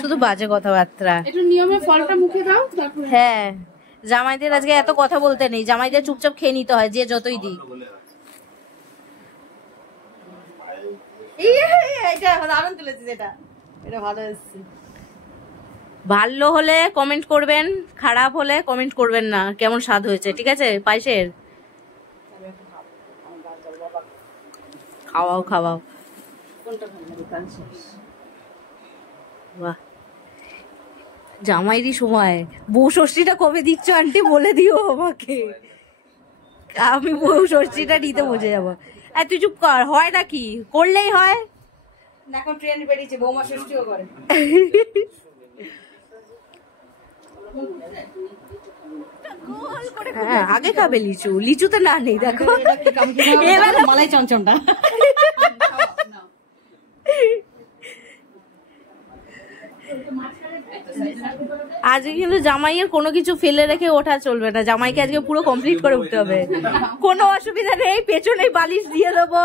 শুধু বাজে কথাবার্তা। একটু নিয়মে ফলটা মুখে দাও। হ্যাঁ, জামাইদের আজকে এত কথা বলতে নেই, জামাইদের চুপচাপ খেয়ে নিতে হয় যে যতই দিই। ভালো হলে কমেন্ট করবেন, খারাপ হলে কমেন্ট করবেন না কেমন স্বাদ হয়েছে, ঠিক আছে? পায়েসের খাওয়াও খাওয়াও। বাহ, জামাইরই সময়। বউ ষষ্ঠীটা কবে দিচ্ছ আন্টি বলে দিও আমাকে, আমি বউ ষষ্ঠীটা নিতে বুঝে যাবো। তুই চুপ কর, হয় নাকি? করলেই হয়। এখন ট্রেন্ড বেরিয়েছে, বৌমা ষষ্ঠীও করে। হ্যাঁ, আগে খাবে লিচু, লিচুতে না নেই দেখো। মালাই চমচমটা আজকে কিন্তু জামাইয়ের কোনো কিছু ফেলে রেখে ওঠা চলবে না, জামাইকে আজকে পুরো কমপ্লিট করে উঠতে হবে। কোনো অসুবিধা নেই, পেছনে বালিশ দিয়ে দেবো।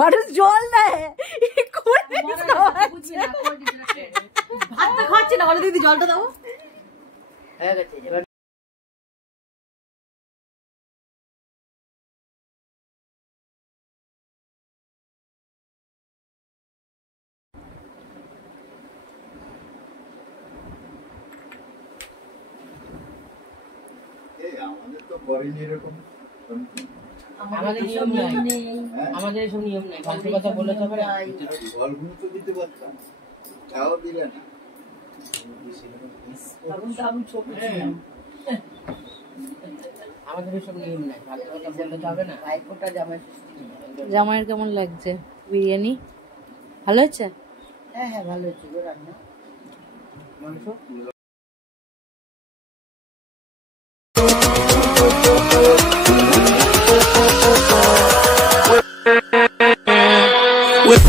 মানুষ জল দেয়, খাচ্ছে না, বলো দিদি জলটা দাও। আমাদের তো করেনি এরকম, আমাদের নিয়ম নেই, আমাদের এসব নিয়ম নেই। ফালতু কথা বলে যাবে না। ফলগুলো তো দিতে পারতাম, তাও দিলে না। আমাদের এসব নিয়ম নেই, ফালতু কথা বললে যাবে না। ভাইফোঁটা জামাই। জামাইয়ের কেমন লাগছে বিরিয়ানি? ভালো হচ্ছে? হ্যাঁ হ্যাঁ, ভালো হচ্ছে গো রান্না। মাংস with